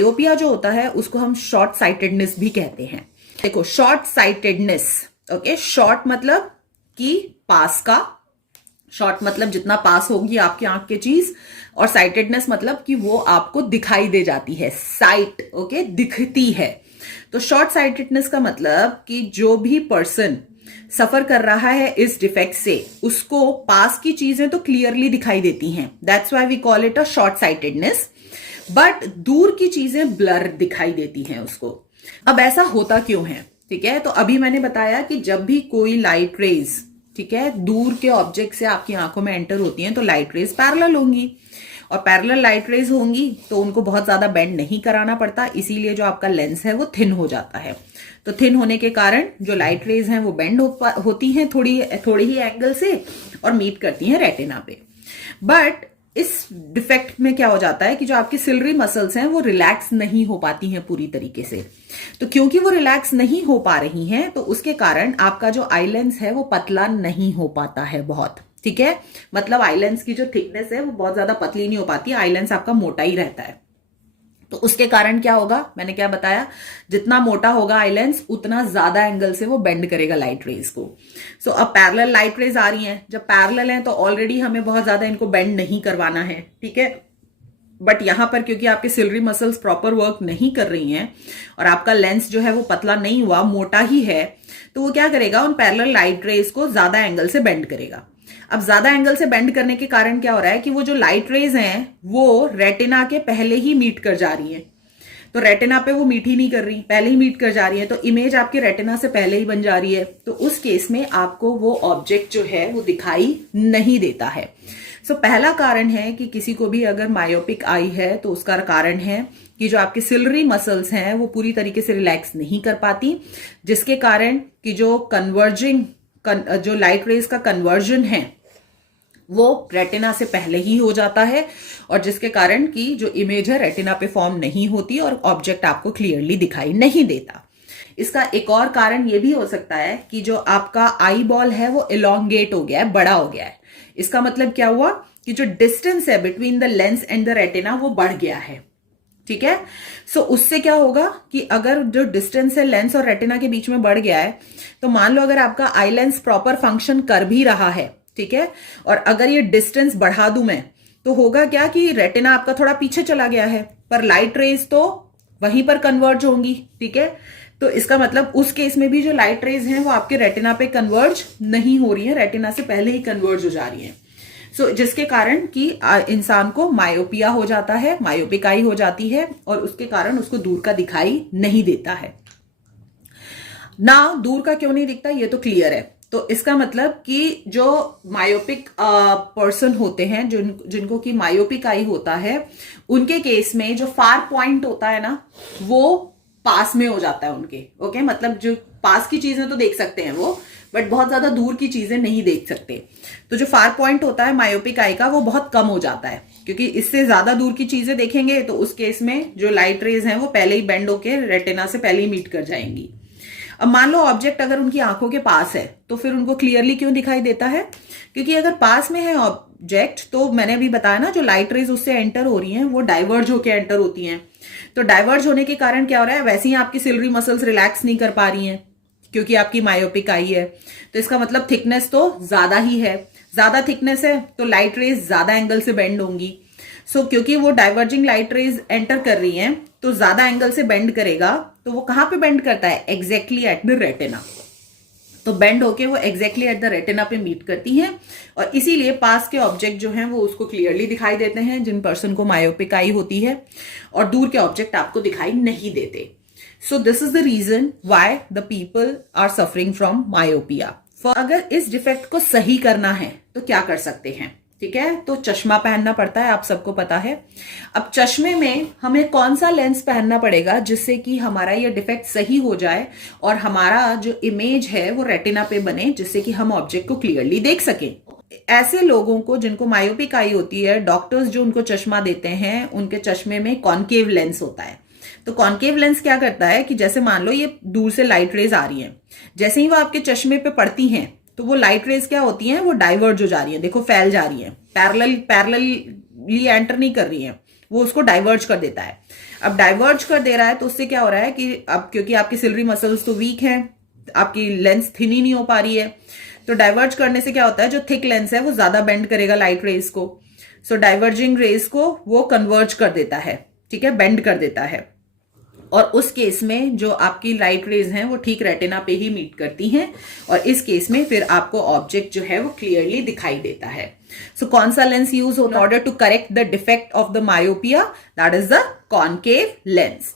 Myopia जो होता है उसको हम शॉर्ट साइटेडनेस भी कहते हैं। देखो, शॉर्ट साइटेडनेस, ओके, शॉर्ट मतलब कि पास का, शॉर्ट मतलब जितना पास होगी आपकी आंख की चीज, और साइटेडनेस मतलब कि वो आपको दिखाई दे जाती है, साइट, ओके, दिखती है। तो शॉर्ट साइटेडनेस का मतलब कि जो भी पर्सन सफर कर रहा है इस डिफेक्ट से, उसको पास की चीजें तो क्लियरली दिखाई देती हैं, that's why we call it a short sightedness, but दूर की चीजें ब्लर दिखाई देती हैं उसको। अब ऐसा होता क्यों है, ठीक है? तो अभी मैंने बताया कि जब भी कोई लाइट रेज, ठीक है, दूर के ऑब्जेक्ट से आपकी आंखों में एंटर होती हैं तो लाइट रेज पैरेलल होंगी, और पैरेलल लाइट रेज होंगी तो उनको बहुत ज्यादा बेंड नहीं कराना पड़ता, इसीलिए जो आपका लेंस है वो थिन हो जाता है। तो थिन होने के कारण जो लाइट रेज हैं वो बेंड होती हैं थोड़ी थोड़ी ही एंगल से और मीट करती हैं रेटिना पे। बट इस डिफेक्ट में क्या हो जाता है कि जो आपकी सिलरी मसल्स हैं वो रिलैक्स नहीं हो पाती हैं पूरी तरीके से। तो क्योंकि वो रिलैक्स नहीं हो पा रही हैं तो उसके कारण आपका जो आई लेंस है वो पतला नहीं हो पाता है बहुत, ठीक है? मतलब आई लेंस की जो थिकनेस है वो बहुत ज्यादा पतली नहीं हो पाती, आई लेंस आपका मोटा ही रहता है। तो उसके कारण क्या होगा, मैंने क्या बताया, जितना मोटा होगा आई लेंस उतना ज्यादा एंगल से वो बेंड करेगा लाइट रेज को। सो अब पैरेलल लाइट रेज आ रही हैं, जब पैरेलल हैं तो ऑलरेडी हमें बहुत ज्यादा इनको बेंड नहीं करवाना है, ठीक है? बट यहां पर क्योंकि आपके सिलरी मसल्स प्रॉपर वर्क नहीं कर रही हैं और आपका लेंस जो है वो पतला नहीं हुआ, मोटा ही है, तो वो क्या करेगा, उन पैरेलल लाइट रेज को ज्यादा एंगल से बेंड करेगा। अब ज्यादा एंगल से बेंड करने के कारण क्या हो रहा है कि वो जो लाइट रेज हैं वो रेटिना के पहले ही मीट कर जा रही हैं। तो रेटिना पे वो मीट ही नहीं कर रही, पहले ही मीट कर जा रही है, तो इमेज आपके रेटिना से पहले ही बन जा रही है। तो उस केस में आपको वो ऑब्जेक्ट जो है वो दिखाई नहीं देता है। सो पहला कारण है कि किसी को भी अगर मायोपिक आई है तो उसका कारण है कि जो आपके सिलरी मसल्स हैं वो पूरी तरीके से रिलैक्स नहीं कर पाती, जिसके कारण कि जो जो लाइट रेज का कन्वर्जन है वो रेटिना से पहले ही हो जाता है, और जिसके कारण कि जो इमेज है रेटिना पे फॉर्म नहीं होती और ऑब्जेक्ट आपको क्लियरली दिखाई नहीं देता। इसका एक और कारण ये भी हो सकता है कि जो आपका आई बॉल है वो इलोंगेट हो गया है, बड़ा हो गया है। इसका मतलब क्या हुआ कि जो डिस्टेंस है between the lens and the retina वो बढ़ गया है, ठीक है? सो उससे क्या होगा कि अगर जो डिस्टेंस है लेंस और रेटिना के बीच में बढ़ गया है, तो मान लो अगर आपका आई लेंस प्रॉपर फंक्शन कर भी रहा है, ठीक है, और अगर ये डिस्टेंस बढ़ा दूं मैं, तो होगा क्या कि रेटिना आपका थोड़ा पीछे चला गया है, पर लाइट रेज तो वहीं पर कन्वर्ज होंगी, ठीक है? तो इसका मतलब उस केस में भी जो लाइट रेज हैं वो आपके रेटिना पे कन्वर्ज नहीं हो रही है, रेटिना से पहले ही कन्वर्ज हो जा रही है। सो जिसके कारण कि इंसान को मायोपिया हो जाता है, मायोपिक आई हो जाती है, और उसके कारण उसको दूर का दिखाई नहीं देता है ना। दूर का क्यों नहीं दिखता ये तो क्लियर है। तो इसका मतलब कि जो मायोपिक पर्सन होते हैं, जिनको कि मायोपिक आई होता है, उनके केस में जो फार पॉइंट होता है ना वो पास में हो जाता है उनके, ओके? मतलब जो पास की चीजें तो देख सकते हैं वो, बट बहुत ज्यादा दूर की चीजें नहीं देख सकते। तो जो फार पॉइंट होता है मायोपिक आई का वो बहुत कम हो जाता है, क्योंकि इससे ज्यादा दूर की चीजें देखेंगे तो उस केस में जो लाइट रेज हैं वो पहले ही बेंड होके रेटिना से पहले ही मीट कर जाएंगी। अब मान लो ऑब्जेक्ट अगर उनकी आंखों के पास है तो फिर उनको क्लियरली क्यों दिखाई देता है? क्योंकि अगर पास में है ऑब्जेक्ट तो मैंने अभी बताया ना, जो लाइट रेज उससे एंटर हो रही हैं वो डाइवर्ज होके एंटर होती हैं। तो डाइवर्ज होने के कारण क्या हो रहा है, वैसे ही आपकी सिलरी मसल्स रिलैक्स नहीं कर पा रही हैं क्योंकि आपकी मायोपिक आई है। तो इसका मतलब थिकनेस तो ज्यादा ही है, ज्यादा थिकनेस है तो लाइट रेज ज्यादा एंगल से बेंड होंगी। सो क्योंकि वो डाइवर्जिंग लाइट रेज एंटर कर रही हैं तो ज्यादा एंगल से बेंड करेगा, तो वो कहां पे बेंड करता है, एग्जैक्टली एट द रेटिना। तो बेंड होके वो एग्जैक्टली एट द रेटिना पे मीट करती हैं, और इसीलिए पास के ऑब्जेक्ट जो हैं वो उसको क्लियरली दिखाई देते हैं जिन पर्सन को मायोपिक आई होती है, और दूर के ऑब्जेक्ट आपको दिखाई नहीं देते। So this is the reason why the people are suffering from myopia. अगर इस डिफेक्ट को सही करना है तो क्या कर सकते हैं, ठीक है? तो चश्मा पहनना पड़ता है, आप सबको पता है। अब चश्मे में हमें कौन सा लेंस पहनना पड़ेगा जिससे कि हमारा ये डिफेक्ट सही हो जाए और हमारा जो इमेज है वो रेटिना पे बने, जिससे कि हम ऑब्जेक्ट को क्लियरली देख सकें। ऐसे लोगों को जिनको मायोपिक आई होती है, डॉक्टर्स जो उनको चश्मा देते हैं उनके चश्मे में कॉनकेव लेंस होता है। तो कॉनकेव लेंस क्या करता है कि जैसे मान लो ये दूर से लाइट रेज आ रही हैं, जैसे ही वो आपके चश्मे पे पड़ती हैं तो वो लाइट रेज क्या होती हैं, वो डाइवर्ज हो जा रही हैं, देखो फैल जा रही हैं, पैरेलली एंटर नहीं कर रही हैं, वो उसको डाइवर्ज कर देता है। अब डाइवर्ज कर दे रहा है तो उससे क्या हो रहा है कि अब क्योंकि आपकी सिलरी मसल्स तो वीक हैं, आपकी लेंस थिन ही नहीं हो पा रही है, तो डाइवर्ज करने से क्या होता है, जो थिक लेंस है वो ज्यादा बेंड करेगा लाइट रेज को। सो डाइवर्जिंग रेज को वो कन्वर्ज कर देता है, ठीक है, बेंड कर देता है। और उस केस में जो आपकी लाइट रेज हैं वो ठीक रेटिना पे ही मीट करती हैं, और इस केस में फिर आपको ऑब्जेक्ट जो है वो क्लियरली दिखाई देता है। सो कौन सा लेंस यूज होता है in order to correct the defect of the myopia? That is the concave lens.